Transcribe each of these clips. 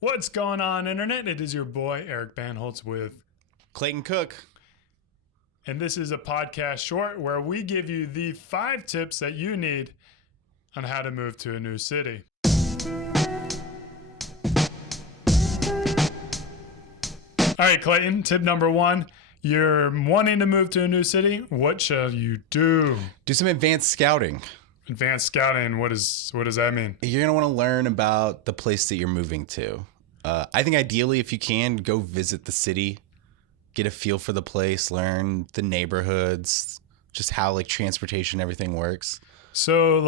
What's going on, Internet? It is your boy, Eric Banholtz with Clayton Cook. And this is a podcast short where we give you the 5 tips that you need on how to move to a new city. All right, Clayton, tip number 1. You're wanting to move to a new city. What shall you do? Do some advanced scouting. Advanced scouting, what does that mean? You're going to want to learn about the place that you're moving to. I think ideally, if you can, go visit the city, get a feel for the place, learn the neighborhoods, just how like transportation, everything works. So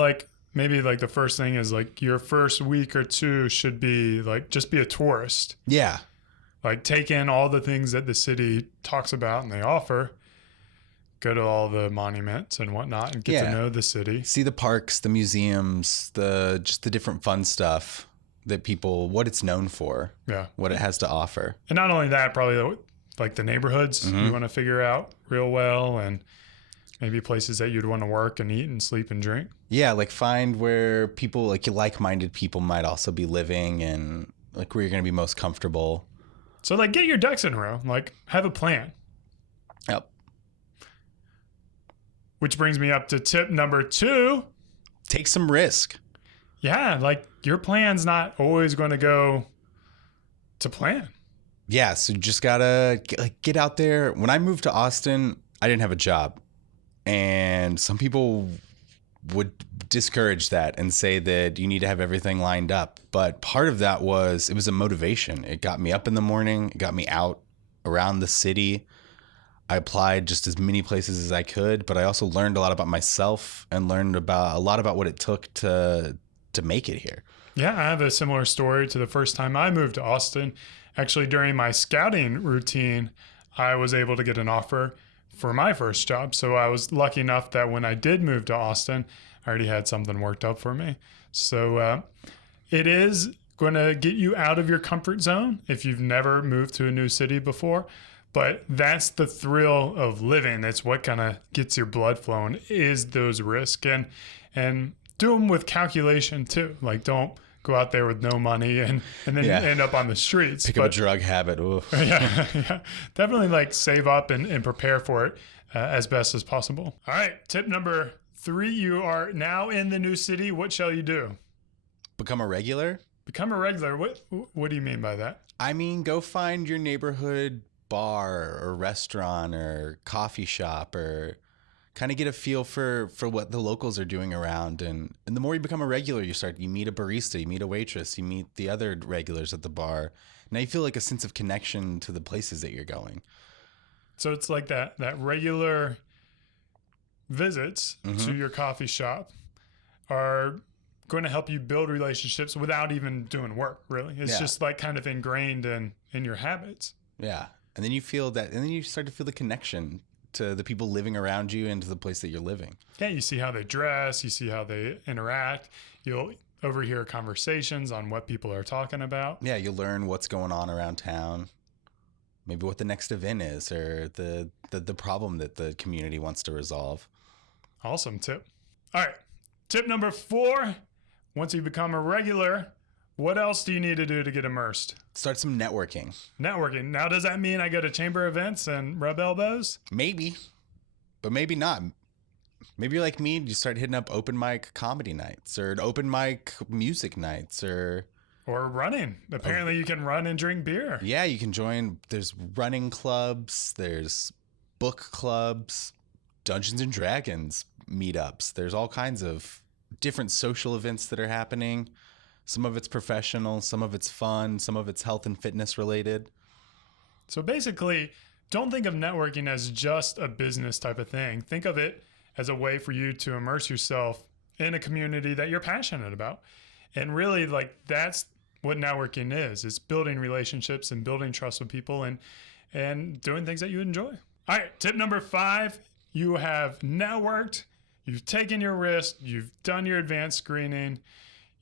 maybe the first thing is your first week or two should be just be a tourist. Yeah. Take in all the things that the city talks about and they offer. Go to all the monuments and whatnot and get to know the city. See the parks, the museums, the different fun stuff that what it's known for. Yeah. What it has to offer. And not only that, probably the neighborhoods you want to figure out real well, and maybe places that you'd want to work and eat and sleep and drink. Yeah, find where people like-minded people might also be living and where you're going to be most comfortable. So get your ducks in a row. Have a plan. Yep. Which brings me up to tip number 2. Take some risk. Yeah, your plan's not always going to go to plan. Yeah, so you just gotta get out there. When I moved to Austin, I didn't have a job. And some people would discourage that and say that you need to have everything lined up. But part of that it was a motivation. It got me up in the morning. It got me out around the city. I applied just as many places as I could, but I also learned a lot about myself and learned a lot about what it took to make it here. Yeah, I have a similar story to the first time I moved to Austin. Actually, during my scouting routine, I was able to get an offer for my first job. So I was lucky enough that when I did move to Austin, I already had something worked up for me. So it is going to get you out of your comfort zone if you've never moved to a new city before. But that's the thrill of living. That's what kind of gets your blood flowing, is those risks. And do them with calculation too. Don't go out there with no money and then end up on the streets. Pick up a drug habit. Yeah. Definitely save up and prepare for it as best as possible. All right. Tip number 3, you are now in the new city. What shall you do? Become a regular? Become a regular. What do you mean by that? I mean, go find your neighborhood bar or restaurant or coffee shop, or kind of get a feel for what the locals are doing around. And the more you become a regular, you meet a barista, you meet a waitress, you meet the other regulars at the bar. Now you feel a sense of connection to the places that you're going. So it's that regular visits to your coffee shop are going to help you build relationships without even doing work, really. It's just kind of ingrained in your habits. Yeah. And then you feel that, and then you start to feel the connection to the people living around you and to the place that you're living. Yeah, you see how they dress, you see how they interact. You'll overhear conversations on what people are talking about. Yeah, you'll learn what's going on around town. Maybe what the next event is, or the problem that the community wants to resolve. Awesome tip. All right, tip number 4. Once you become a regular, what else do you need to do to get immersed? Start some networking. Networking. Now, does that mean I go to chamber events and rub elbows? Maybe, but maybe not. Maybe you're like me, you start hitting up open mic comedy nights or open mic music nights or running. Apparently you can run and drink beer. Yeah, you can join. There's running clubs. There's book clubs, Dungeons and Dragons meetups. There's all kinds of different social events that are happening. Some of it's professional, some of it's fun, some of it's health and fitness related. So basically, don't think of networking as just a business type of thing. Think of it as a way for you to immerse yourself in a community that you're passionate about. And really, that's what networking is. It's building relationships and building trust with people and doing things that you enjoy. All right, tip number 5, you have networked, you've taken your risk, you've done your advanced screening.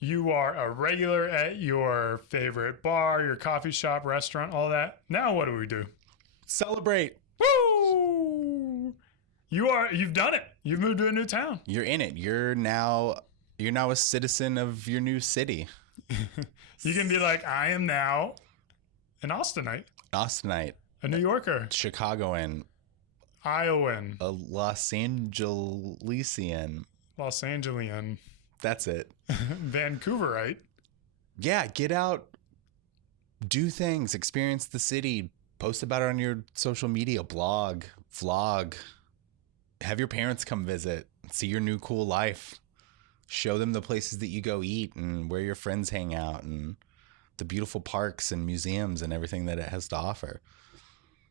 You are a regular at your favorite bar, your coffee shop, restaurant, all that. Now what do we do? Celebrate. Woo! You've done it. You've moved to a new town. You're in it. You're now a citizen of your new city. You can be like, I am now an Austinite, Austinite, a New Yorker, Chicagoan, Iowan, a Los Angelesian. Los Angelian, That's it. Vancouverite. Yeah, get out, do things, experience the city, post about it on your social media, blog, vlog, have your parents come visit, see your new cool life, show them the places that you go eat and where your friends hang out and the beautiful parks and museums and everything that it has to offer.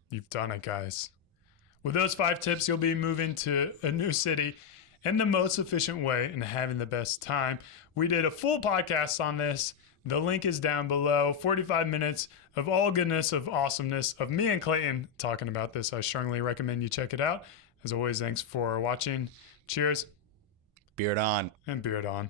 You've done it, guys. With those 5 tips, you'll be moving to a new city in the most efficient way and having the best time. We did a full podcast on this. The link is down below. 45 minutes of all goodness, of awesomeness, of me and Clayton talking about this. I strongly recommend you check it out. As always, thanks for watching. Cheers. Beard on. And beard on.